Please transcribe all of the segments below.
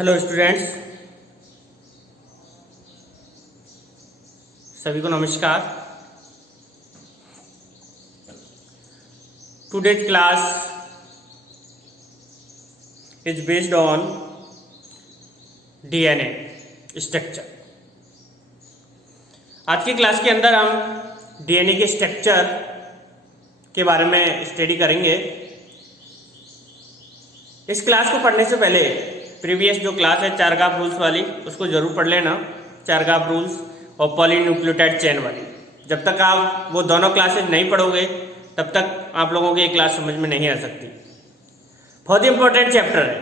Hello students, सभी को नमस्कार। Today's class is based on DNA structure. आज की क्लास के अंदर हम डीएनए के स्ट्रक्चर के बारे में स्टडी करेंगे। इस क्लास को पढ़ने से पहले प्रीवियस जो क्लास है चारगाफ रूल्स वाली, उसको जरूर पढ़ लेना। चारगाफ रूल्स और पॉलीन्यूक्लियोटाइड चेन वाली। जब तक आप वो दोनों क्लासेज नहीं पढ़ोगे तब तक आप लोगों की ये क्लास समझ में नहीं आ सकती। बहुत ही इंपॉर्टेंट चैप्टर है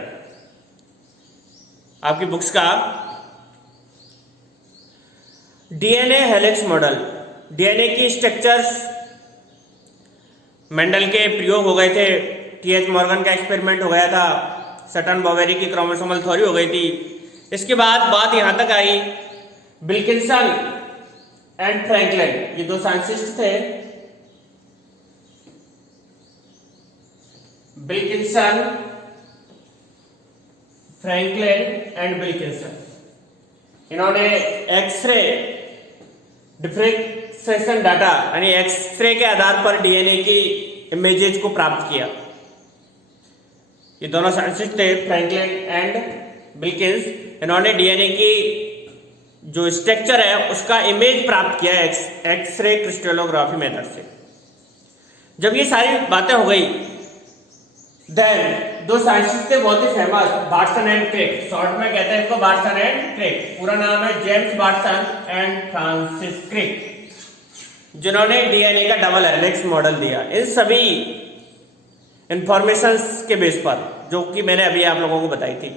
आपकी बुक्स का। डीएनए हेलिक्स मॉडल, डीएनए की स्ट्रक्चर्स मेंडल के प्रयोग हो गए थे। टीएच मॉर्गन का एक्सपेरिमेंट हो गया था। सटन बॉवेरी की क्रोमोसोमल थ्योरी हो गई थी। इसके बाद बात यहां तक आई विल्किंसन एंड फ्रैंकलिन, ये दो साइंटिस्ट थे। विल्किंसन, फ्रैंकलिन एंड विल्किंसन, इन्होंने एक्सरे डिफ्रेक्शन डाटा यानी एक्सरे के आधार पर डीएनए की इमेजेस को प्राप्त किया। ये दोनों साइंटिस्ट थे, फ्रैंकलिन एंड विल्किंस। इन्होंने डीएनए की जो स्ट्रक्चर है उसका इमेज प्राप्त किया एक्सरे क्रिस्टलोग्राफी मेथड से। जब ये सारी बातें हो गई, देन दो साइंटिस्ट थे बहुत ही फेमस, बार्टसन एंड क्रिक। शॉर्ट में कहते हैं इसको बार्टसन एंड क्रिक। पूरा नाम है James Watson and Francis Crick, जिन्होंने डीएनए का डबल हेलिक्स मॉडल दिया। इन सभी इंफॉर्मेशन के बेस पर जो कि मैंने अभी आप लोगों को बताई थी,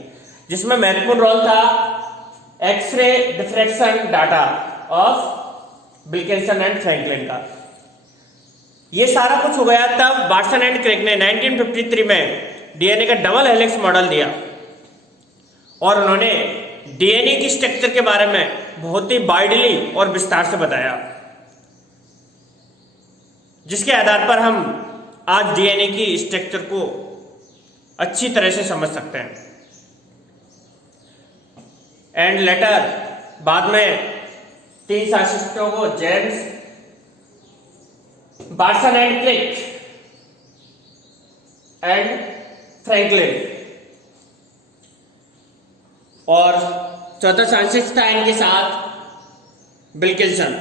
जिसमें महत्वपूर्ण रोल था X-ray diffraction data of Wilkinson and Franklin का। ये सारा कुछ हो गया तब बार्टसन एंड क्रिक ने 1953 में डीएनए का डबल हेलिक्स मॉडल दिया और उन्होंने डीएनए की स्ट्रक्चर के बारे में बहुत ही वाइडली और विस्तार से बताया, जिसके आधार पर हम आज डीएनए की स्ट्रक्चर को अच्छी तरह से समझ सकते हैं। एंड लेटर बाद में तीन साइंटिस्टों को, James Watson and Crick and Franklin, और चौथा साइंटिस्ट था इनके साथ विल्किंसन।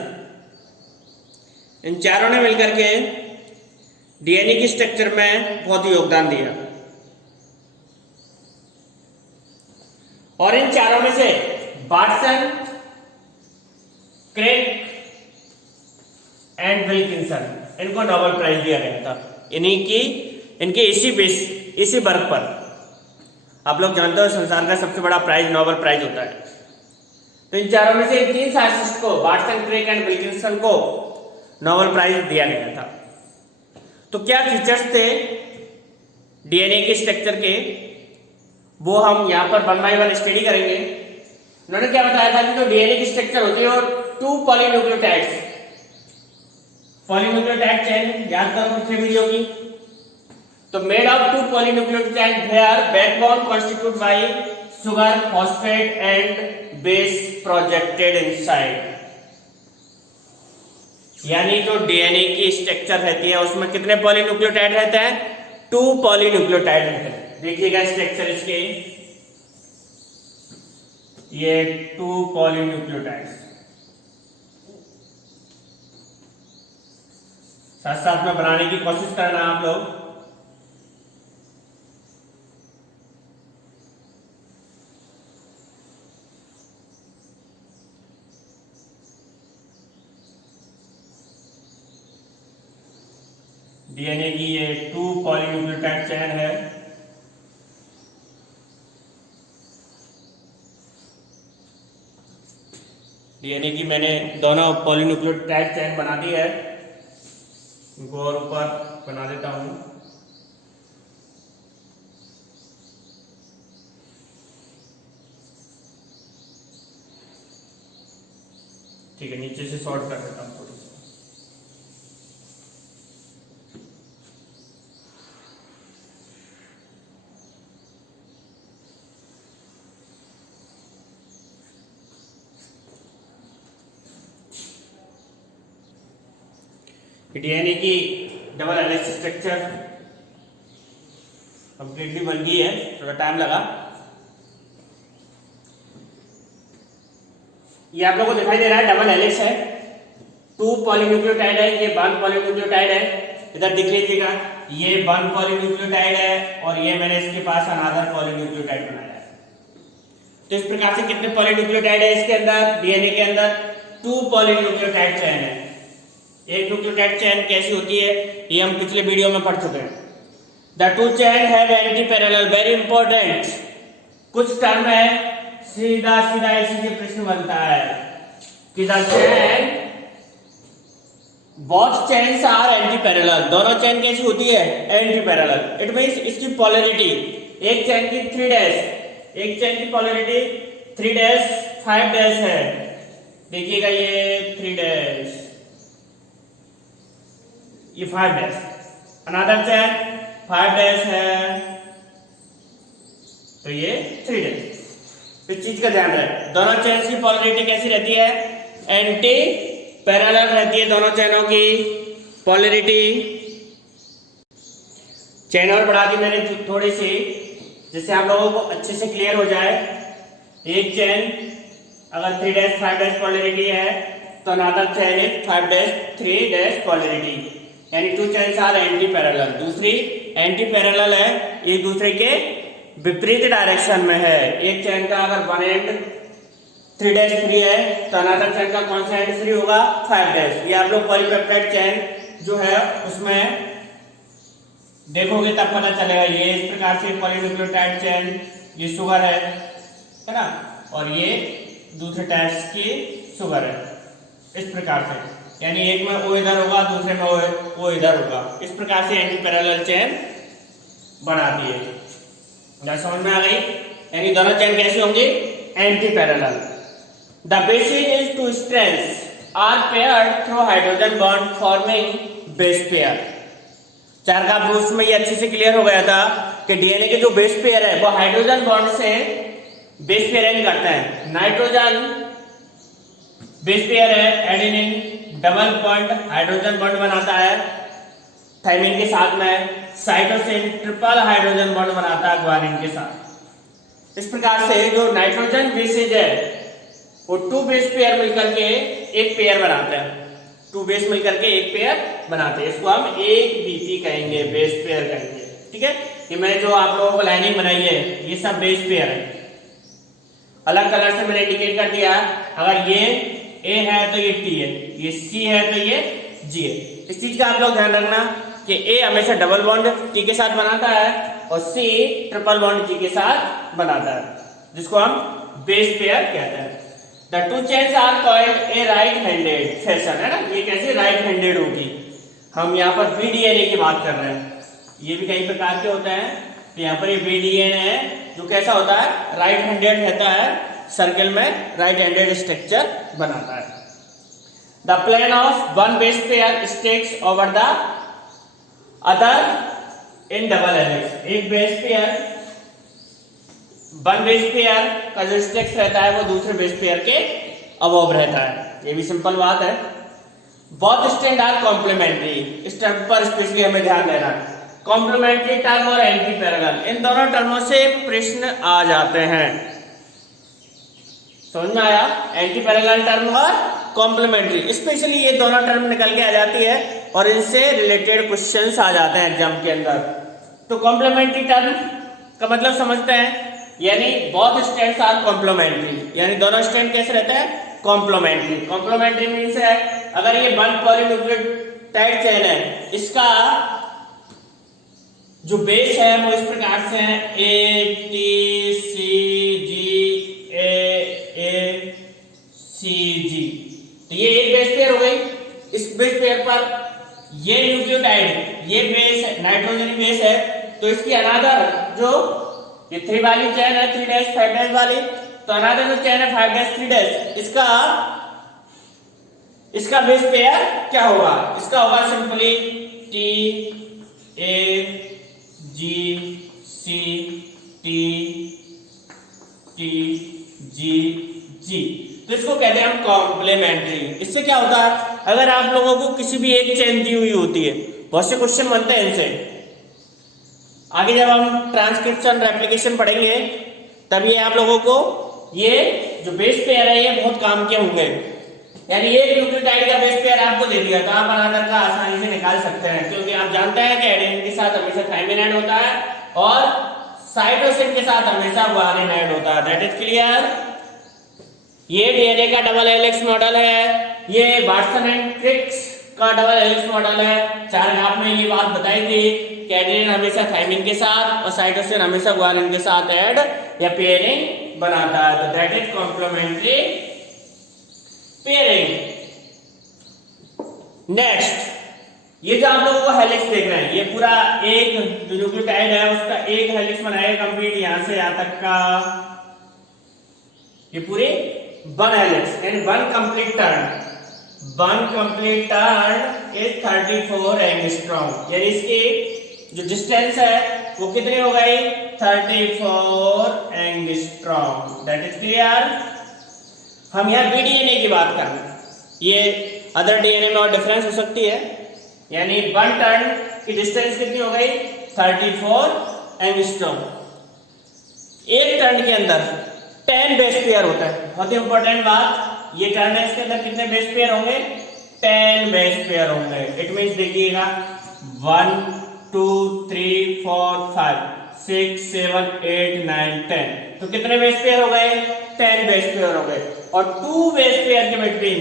इन चारों ने मिलकर के डीएनए की स्ट्रक्चर में बहुत ही योगदान दिया। और इन चारों में से बार्टसन, क्रिक एंड विल्किंसन, इनको नोबेल प्राइज दिया गया था। इनके इसी वर्ग पर। आप लोग जानते हो संसार का सबसे बड़ा प्राइज नोबेल प्राइज होता है। तो इन चारों में से तीन साइंटिस्ट को, बार्टसन, क्रिक एंड विल्किंसन को नोबेल प्राइज दिया गया था। तो क्या फीचर्स थे डीएनए के स्ट्रक्चर के, वो हम यहां पर वन बाय वन स्टडी करेंगे। उन्होंने क्या बताया था कि जो डीएनए की स्ट्रक्चर होती है और टू पॉलीन्यूक्लियोटाइड्स, पॉलीन्यूक्लियोटाइड चेन याद करो पिछले वीडियो की। तो made of two polynucleotide where backbone constitute by sugar, phosphate and base projected inside. यानी जो डीएनए की स्ट्रक्चर रहती है उसमें कितने पॉलीन्यूक्लियोटाइड रहते हैं? टू पॉलीन्यूक्लियोटाइड रहते हैं। देखिएगा स्ट्रक्चर इसके, ये टू पॉलीन्यूक्लियोटाइड्स। साथ साथ में बनाने की कोशिश करना आप लोग। डीएनए की ये टू पॉलीन्यूक्लियोटाइड चेन है। डीएनए की मैंने दोनों पॉलीन्यूक्लियोटाइड चेन बना दी है। इनको और ऊपर बना देता हूं। ठीक है, नीचे से शॉर्ट कर देता हूं थोड़ी सी। डीएनए की डबल हेलिक्स स्ट्रक्चर कंप्लीटली बन गई है, थोड़ा टाइम लगा। ये आप लोगों को दिखाई दे रहा है डबल हेलिक्स है, 2 पॉलीन्यूक्लियोटाइड है, ये 1 पॉलीन्यूक्लियोटाइड है। इधर देख लीजिएगा, ये 1 पॉलीन्यूक्लियोटाइड है और ये मैंने इसके पास अनदर पॉलीन्यूक्लियोटाइड बनाया है। तो इस प्रकार से कितने पॉलीन्यूक्लियोटाइड है इसके अंदर, डीएनए के अंदर 2 पॉलीन्यूक्लियोटाइड चेन है। एक न्यूक्लियोटाइड चेन कैसी होती है ये हम पिछले वीडियो में पढ़ चुके हैं। The 2 chain have anti parallel, very important, कुछ टर्म है सीधा सीधा इसी से प्रश्न बनता है कि the chain both chains are anti parallel, दोनों चेन कैसी होती है एंटी पैरेलल। इट मींस इसकी पोलैरिटी, एक चेन की 3 डैश, एक चेन की पोलैरिटी 3 डैश 5 डैश है। देखिएगा ये 3 डैश, ये 5 डैश, अनदर चेन 5 डैश है, तो ये 3 डैश। इस चीज का ध्यान रखें, दोनों चेन्स की पोलैरिटी कैसी रहती है एंटी पैरेलल रहती है। दोनों चेनों की पोलैरिटी, चेन और बढ़ा दी मैंने थोड़ी सी, जिससे आप लोगों को अच्छे से क्लियर हो जाए। एक चेन अगर 3 डैश 5 डैश पोलैरिटी है तो another chain is 5 dash 3 dash polarity, यानी 2 चेन्स आर एंटी पैरेलल। दूसरी एंटी पैरेलल है, एक दूसरे के विपरीत डायरेक्शन में है। एक चेन का अगर वन एंड 3 डैश फ्री है तो अनदर चेन का कौन सा एंड फ्री होगा 5 डैश। ये आप लोग पॉलीपेप्टाइड चेन जो है उसमें देखोगे तब पता चलेगा। ये इस प्रकार से पॉलीन्यूक्लियोटाइड चेन, ये शुगर है ना, और ये दूसरे टाइप्स की शुगर है, इस प्रकार से, यानी एक में ओ इधर होगा दूसरे में ओ इधर होगा। इस प्रकार से एंटी पैरेलल चेन बनाती है। समझ में आ गई, यानी दोनों चेन कैसी होंगी anti parallel. The basis is 2 strands are paired through hydrogen bond forming base pair. चार का प्रूफ में ये अच्छे से क्लियर हो गया था कि डीएनए के जो बेस पेयर है वो हाइड्रोजन बॉन्ड से बेस पेयरिंग करते हैं। नाइट्रोजन बेस पेयर है, adenine double bond hydrogen bond बनाता है थाइमिन के साथ में, साइटोसिन ट्रिपल हाइड्रोजन बॉन्ड बनाता है ग्वानिन के साथ। इस प्रकार से जो नाइट्रोजन बेसेज है वो 2 बेस पेयर मिलकर के एक पेयर बनाते हैं, 2 बेस मिलकर के एक पेयर बनाते हैं। इसको हम एक बीपी कहेंगे, बेस पेयर कहेंगे। ठीक है, ये मैं जो आप लोगों को लाइनिंग बनाई है ये सब बेस पेयर है। अलग कलर से मैंने इंडिकेट कर दिया, अगर ये ए है तो ये टी है, ये सी है तो ये जी है। इस चीज का आप लोग ध्यान रखना कि ए हमेशा डबल बॉन्ड टी के साथ बनाता है और सी ट्रिपल बॉन्ड जी के साथ बनाता है, जिसको हम बेस पेयर कहते हैं। The 2 chains are called a right handed fashion, है ना, ये कैसे राइट हैंडेड होगी। हम यहाँ पर बीडीएनए की बात कर रहे हैं, ये भी कई प्रकार के होते हैं। तो यहाँ पर ये बीडीएनए है जो कैसा होता है राइट हैंडेड रहता है, सर्कल में राइट हैंडेड स्ट्रक्चर बनाता है। The plane of one base pair stacks over the other in double helix. एक base pair, one base pair का जो स्टेक्स रहता है वो दूसरे बेस पेयर के अबव रहता है। ये भी सिंपल बात है। बोथ स्ट्रैंड आर कॉम्प्लीमेंट्री, इस टर्म पर स्पेशली हमें ध्यान देना है। कॉम्प्लीमेंट्री टर्म और एंटी पैरेलल, इन दोनों टर्मों से प्रश्न आ जाते हैं। समझ में आया, एंटी पैरेलल टर्म और कॉम्प्लीमेंट्री, स्पेशली ये दोनों टर्म निकल के आ जाती है और इनसे रिलेटेड क्वेश्चंस आ जाते हैं एग्जाम के अंदर। तो कॉम्प्लीमेंट्री टर्म का मतलब समझते हैं, यानी बोथ स्ट्रैंड्स आर कॉम्प्लीमेंट्री, यानी दोनों स्ट्रैंड कैसे रहते हैं कॉम्प्लीमेंट्री। कॉम्प्लीमेंट्री मींस है अगर ये वन पॉलीन्यूक्लियोटाइड चेन है, इसका जो बेस है वो इस प्रकार से है ए टी सी जी ए सी जी। तो ये एक बेस पेयर हो गई। इस बेस पेयर पर ये न्यूक्लियोटाइड, ये बेस है नाइट्रोजन बेस है, तो इसकी अनादर जो ये 3 वाली चेन है 3 डैश 5 डैश वाली, तो अनादर जो चेन है 5 डैश 3 डैश, इसका बेस पेयर क्या होगा, इसका होगा simply T A G C T T G G. तो इसको कहते हैं हम कॉम्प्लीमेंट्री। इससे क्या होता है, अगर आप लोगों को किसी भी एक चेन दी हुई होती है, बहुत से क्वेश्चन बनते हैं इनसे, आगे जब हम ट्रांसक्रिप्शन रेप्लिकेशन पढ़ेंगे तब ये आप लोगों को ये जो बेस पेयर है ये बहुत काम के होंगे। यानी ये न्यूक्लियोटाइड का बेस पेयर आपको दे दिया तो आप बनाकर का आसानी से निकाल सकते हैं, क्योंकि आप जानते हैं कि एडेनिन के साथ हमेशा थाइमिन ऐड होता है और साइटोसिन के साथ हमेशा गुआनिन ऐड होता है। That is clear. ये डीएनए का डबल हेलिक्स मॉडल है, ये वाटसन एंड क्रिक्स का डबल हेलिक्स मॉडल है। 4 ग्राफ में ये बात बताई थी कि एडेनिन हमेशा थाइमिन के साथ और साइटोसिन हमेशा गुआनिन के साथ ऐड या पेयरिंग बनाता है। तो that is complementary pairing. Next, ये जो आप लोगों को हेलिक्स देख रहे हैं, ये पूरा एक जो न्यूक्लियोटाइड है उसका एक हेलिक्स बनाएगा कंप्लीट, यहां से यहां तक का ये पूरी 1 helix and 1 complete turn. 1 complete turn is 34 angstrom. यानी इसकी जो डिस्टेंस है वो कितनी हो गई? 34 एंगस्ट्रॉम। That is clear. हम यहाँ बीडीएनए की बात कर रहे हैं, ये अदर डीएनए में और डिफरेंस हो सकती है। यानी 1 टर्न की डिस्टेंस कितनी हो गई? 34 एंगस्ट्रॉम। एक टर्न के अंदर 10 बेस पेयर होता है। बहुत ही इंपॉर्टेंट बात, ये टर्न है, इसके अंदर कितने बेस पेयर होंगे? 10 बेस पेयर होंगे। इट मींस देखिएगा 1 2 3 4 5 6 7 8 9 10। तो कितने बेस पेयर हो गए? 10 बेस पेयर हो गए। और 2 बेस पेयर के बिटवीन,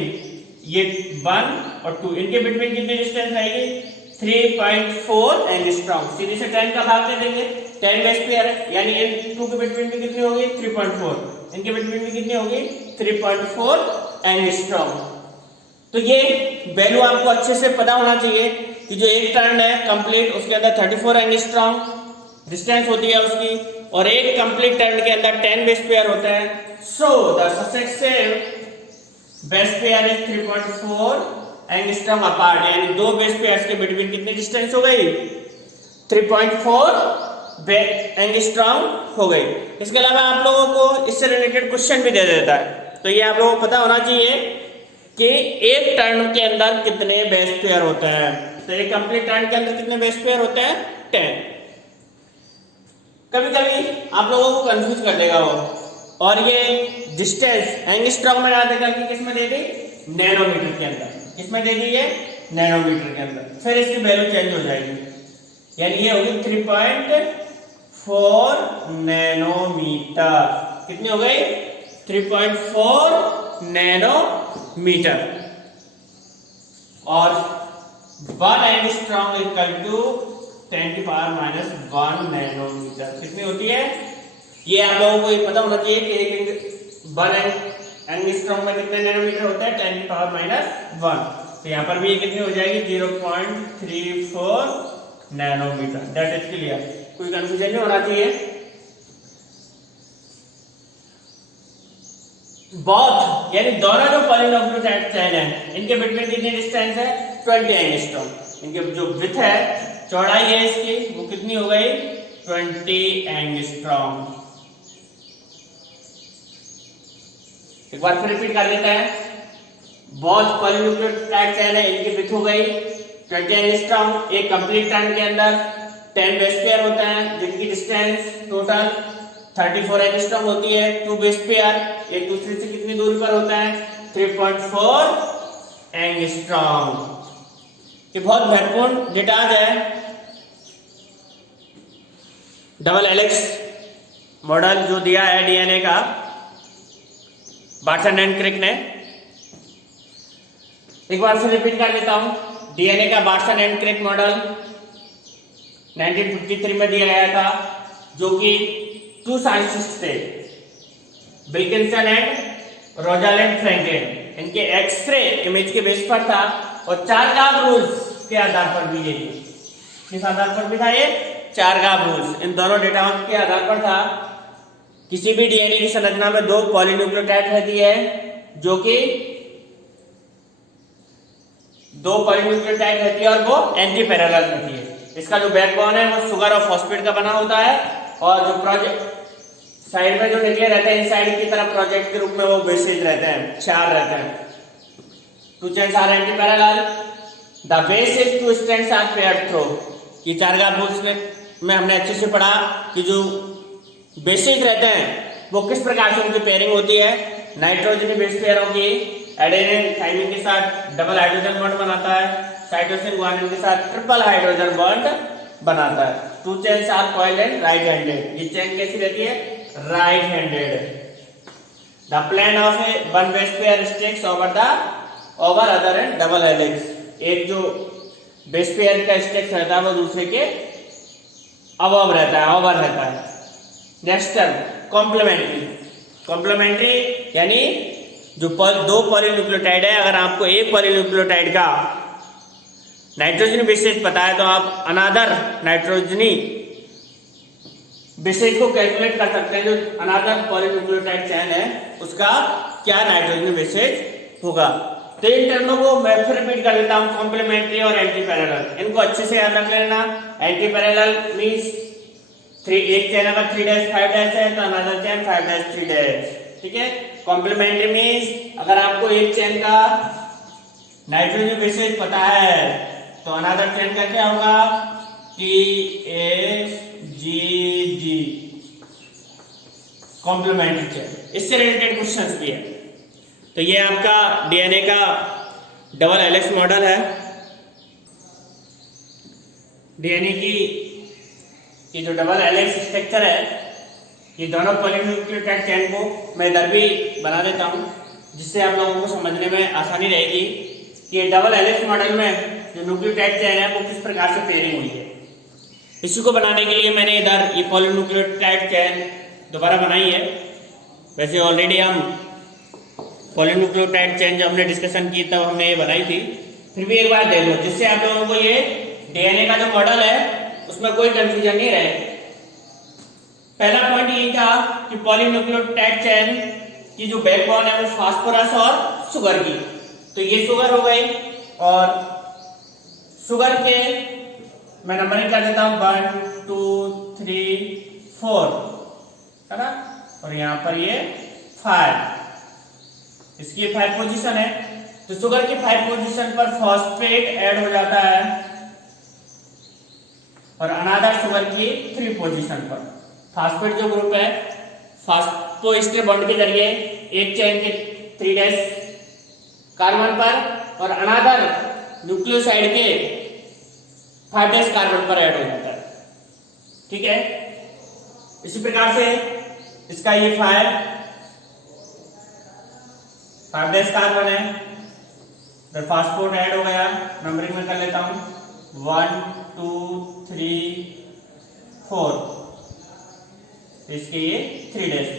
ये 1 और 2, इनके बिटवीन कितनी डिस्टेंस आएगी? 3.4 एंगस्ट्रॉम। सीधे से 10 का भाग दे देंगे, 10 बेस पेयर है, यानी इन 2 के बिटवीन में कितनी होगी? 3.4। इनके बिटवीन में कितनी होगी? 3.4 एंगस्ट्रॉम। तो ये वैल्यू आपको अच्छे से पता होना चाहिए कि जो एक टर्न है कंप्लीट, उसके अंदर 34 एंगस्ट्रॉम डिस्टेंस होती है उसकी, और एक कंप्लीट टर्न के अंदर 10 बेस पेयर होते हैं। So the successive base pair is 3.4 angstrom apart. यानी 2 बेस पेयर्स के बिटवीन कितनी डिस्टेंस हो गई? 3.4 एंगस्ट्रॉम हो गई। इसके अलावा आप लोगों को इससे रिलेटेड क्वेश्चन भी दे देता है, तो ये आप लोगों को पता होना चाहिए कि एक टर्न के अंदर कितने बेस पेयर होते हैं। तो एक कंप्लीट टर्न के अंदर कितने बेस पेयर होते हैं? 10। कभी कभी आप लोगों को कंफ्यूज कर देगा वो, और ये डिस्टेंस एंगस्ट्रॉम में ना देगा कि किसमें दे दी? नैनोमीटर के अंदर। किसमें दे दी? ये नैनोमीटर के अंदर। फिर इसकी वैल्यू चेंज हो जाएगी, यानी ये होगी 3.4 नैनोमीटर। कितनी हो गई? 3.4 नैनोमीटर। और 1 एंगस्ट्रॉम इक्वल टू 10 की पावर -1 नैनोमीटर। कितनी होती है? ये आप लोगों को ये पता होना चाहिए कि एक 1 एंगस्ट्रॉम में कितने नैनोमीटर होते हैं? 10 की पावर -1। तो यहाँ पर भी ये कितनी हो जाएगी? 0.34 नैनोमीटर। That is clear. कोई कंफ्यूजन नहीं होना चाहिए। बहुत, यानी दोनों जो पॉलीन्यूक्लियोटाइड चेन है इनके बिटवीन कितनी डिस्टेंस है? 20 एंगस्ट्रॉम। इनके जो विड्थ है, चौड़ाई है इसकी, वो कितनी हो गई? 20 एंगस्ट्रॉम। एक बार फिर रिपीट कर लेते हैं। बहुत पॉलीन्यूक्लियोटाइड चेन है, इनकी विड्थ हो गई 20 एंगस्ट्रॉम। एक कंप्लीट टर्न के अंदर 10 बेस पेयर होते हैं, जिनकी डिस्टेंस टोटल 34 एंगस्ट्रॉम होती है। 2 बेस पेयर एक दूसरे से कितनी दूरी पर होता है? 3.4 एंगस्ट्रॉम। ये बहुत महत्वपूर्ण डेटा है। डबल हेलिक्स मॉडल जो दिया है डीएनए का वाटसन एंड क्रिक ने, एक बार फिर रिपीट कर देता हूं। डीएनए का वाटसन एंड क्रिक मॉडल 1953 में दिया गया था, जो कि 2 साइंटिस्ट थे, विल्किंसन एंड रोजालिंड फ्रैंकलिन। इनके एक्सरे इमेज के बेस पर था और 4 गाव रूल्स के आधार पर भी ये थी। किस आधार पर भी था ये? 4 गाव रूल्स। इन दोनों डेटा के आधार पर था। किसी भी डीएनए की संरचना में 2 पॉलीन्यूक्लियोटाइड रहती है, जो कि 2 पॉलीन्यूक्लियोटाइड रहती है और वो एंटी पैरेलल रहती है। इसका जो बैकबोन है वो शुगर और फॉस्फेट का बना होता है, और जो प्रोजेक्ट साइड में जो निकले रहते हैं इनसाइड की तरफ प्रोजेक्ट के रूप में वो बेसेज रहते हैं, 4 रहते हैं। Two chains are anti parallel, the basis two strands are paired through. ये चार कार्बोन्स में हमने अच्छे से पढ़ा कि जो बेसिस रहते हैं वो किस प्रकार से उनकी पेयरिंग होती है। नाइट्रोजन बेस पेयरों की एडेनिन थाइमिन के साथ डबल हाइड्रोजन बॉन्ड बनाता है, साइटोसिन गुआनिन के साथ ट्रिपल हाइड्रोजन बॉन्ड बनाता है। Two chains are coiled and right handed, ये चेन कैसी रहती है, right handed. The plane of a one base pair sticks over other and double helix. एक जो बेस पेयर का स्टिक्स रहता है वो दूसरे के अबव रहता है, ओवर रहता है। Next term complementary. कॉम्प्लीमेंट्री यानी जो दो पॉलीन्यूक्लियोटाइड है, अगर आपको एक पॉलीन्यूक्लियोटाइड का नाइट्रोजन बेसिस पता है तो आप अनादर नाइट्रोजनी बेसिस को कैलकुलेट कर सकते हैं। जो अनादर पॉलीन्यूक्लियोटाइड चेन है उसका क्या नाइट्रोजन बेसिस होगा। तो इन टर्मों को मैं फिर रिपीट कर देता हूं, कॉम्प्लीमेंट्री और एंटी पैरेलल। इनको अच्छे से याद रख लेना। एंटी पैरेलल मींस एक चेन अगर 3'5' है तो अनदर चेन 5'3'। ठीक है। कॉम्प्लीमेंट्री मींस अगर आपको एक चेन का नाइट्रोजन बेसिस पता है तो अनदर चेन का क्या होगा, TSGG, कॉम्प्लीमेंट्री चेन। इससे रिलेटेड क्वेश्चंस भी है। तो ये आपका डीएनए का डबल हेलिक्स मॉडल है। डीएनए की ये जो डबल हेलिक्स स्ट्रक्चर है, ये दोनों पॉलीन्यूक्लियोटाइड चेन को मैं इधर भी बना देता हूं जिससे आप लोगों को समझने में आसानी रहेगी कि ये डबल हेलिक्स मॉडल में जो न्यूक्लियोटाइड चेन है वो किस प्रकार से पेयरिंग हुई है। इसी को बनाने के लिए मैंने इधर ये पॉलीन्यूक्लियोटाइड चेन दोबारा बनाई है। वैसे ऑलरेडी हम पॉलीन्यूक्लियोटाइड चेन जब हमने डिस्कशन की तब हमने ये बनाई थी, फिर भी एक बार देख लो जिससे आप लोगों को ये डीएनए का जो मॉडल है उसमें कोई कंफ्यूजन नहीं रहे। पहला पॉइंट ये था कि पॉलीन्यूक्लियोटाइड चेन की जो बैकबोन है वो फास्फोरस और शुगर की, तो ये शुगर हो गई और शुगर के मैं नंबरिंग कर देता हूं 1 2 3 4 है ना, और यहां पर ये 5, इसकी 5 पोजीशन है। तो शुगर की 5 पोजीशन पर फॉस्फेट ऐड हो जाता है और अनादर शुगर की 3 पोजीशन पर। फॉस्फेट जो ग्रुप है फास्फोएस्टर बॉन्ड के जरिए एक चेन के 3' कार्बन पर और अनादर न्यूक्लियोसाइड के 5' कार्बन पर ऐड हो जाता है। ठीक है। इसी प्रकार से इसका ये 5' कार्बन है, तो फास्फोट ऐड हो गया। नंबरिंग में कर लेता हूं 1 2 3 4, इसके ये 3'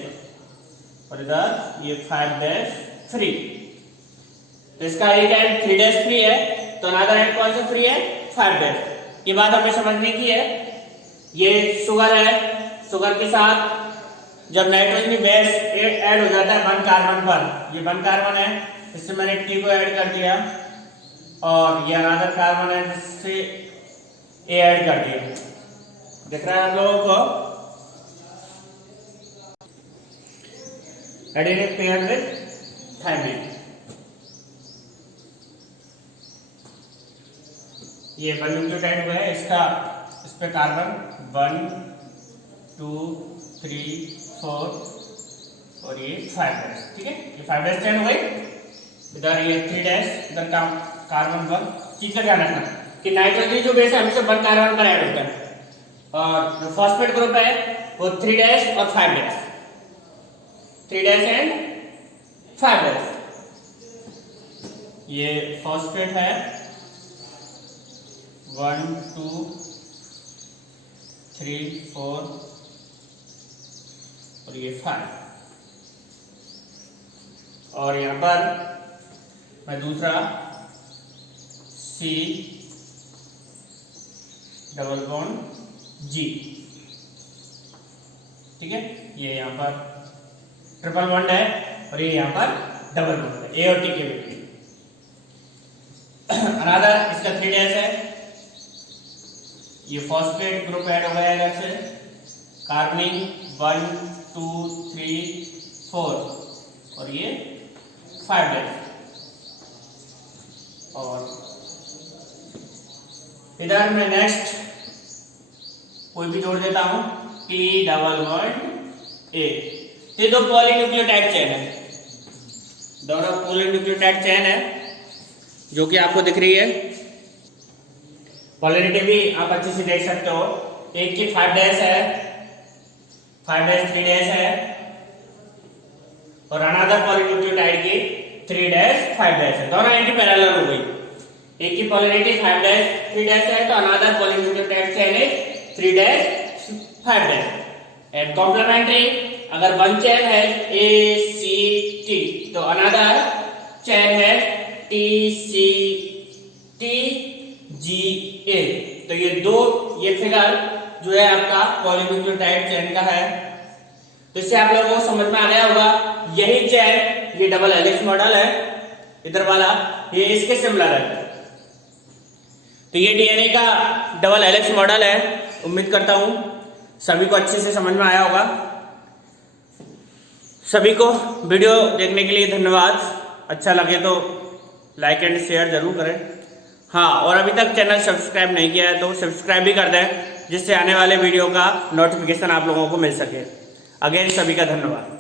और इधर ये 5'3। तो इसका एक एंड 3' फ्री है तो अनादर एंड कौन सा फ्री है, 5'। ये बात हमें समझने की है। ये शुगर है, शुगर के साथ जब नाइट्रोजन बेस ऐड हो जाता है 1 कार्बन पर, ये 1 कार्बन है इससे मैंने T को ऐड कर दिया और ये अनादर कार्बन है जिससे A ऐड कर दिया। दिख रहा है आप लोगों को, एडेनिन पेयर्ड विद थाइमिन। ये न्यूक्लियोटाइड हुआ है, इसका इस पे कार्बन 1 2 3 4 और ये 5'। ठीक है, ये 5' चेन हो गई। इधर ये 3', इधर का कार्बन 1। चीज का ध्यान रखना कि नाइट्रोजन जो बेस है हमेशा 1 कार्बन पर ऐड होता है और जो फॉस्फेट ग्रुप है वो 3' और 5', 3' एंड 5'। ये फॉस्फेट है 1 2 3 4 और ये 5, और यहां पर मैं दूसरा C डबल बॉन्ड G। ठीक है, ये यहां पर ट्रिपल बॉन्ड है और ये यहां पर डबल बॉन्ड है, A और T के बीच। अनादर इसका 3' है, ये फॉस्फेट ग्रुप ऐड हो गया इधर से, कार्बनिन 1 2 3 4 और ये 5'। और इधर मैं नेक्स्ट कोई भी जोड़ देता हूं, T डबल बॉन्ड A। ये दो पॉलीन्यूक्लियोटाइड चेन है, दोनों पॉलीन्यूक्लियोटाइड चेन है जो कि आपको दिख रही है। पोलैरिटी भी आप अच्छे से देख सकते हो, एक की 5 डैश है, 5 डैश 3 डैश है, और अनदर पॉलीन्यूक्लियोटाइड की 3 डैश 5 डैश है, दोनों एंटी पैरेलल हो गई। एक की पोलैरिटी 5 डैश 3 डैश है तो another polynucleotide chain is 3 dash 5 dash. And complementary, अगर वन चेन है ACT तो अनदर चेन है TCTGA। तो ये फिगर जो है आपका पॉलीन्यूक्लियोटाइड चेन का है। तो इससे आप लोगों को समझ में आ गया होगा, यही चेन, ये डबल हेलिक्स मॉडल है इधर वाला, ये इसके सिमिलर है। तो ये डीएनए का डबल हेलिक्स मॉडल है। उम्मीद करता हूं सभी को अच्छे से समझ में आया होगा। सभी को वीडियो देखने के लिए धन्यवाद। अच्छा लगे तो लाइक एंड शेयर जरूर करें। हाँ, और अभी तक चैनल सब्सक्राइब नहीं किया है तो सब्सक्राइब भी कर दें, जिससे आने वाले वीडियो का नोटिफिकेशन आप लोगों को मिल सके। अगेन सभी का धन्यवाद।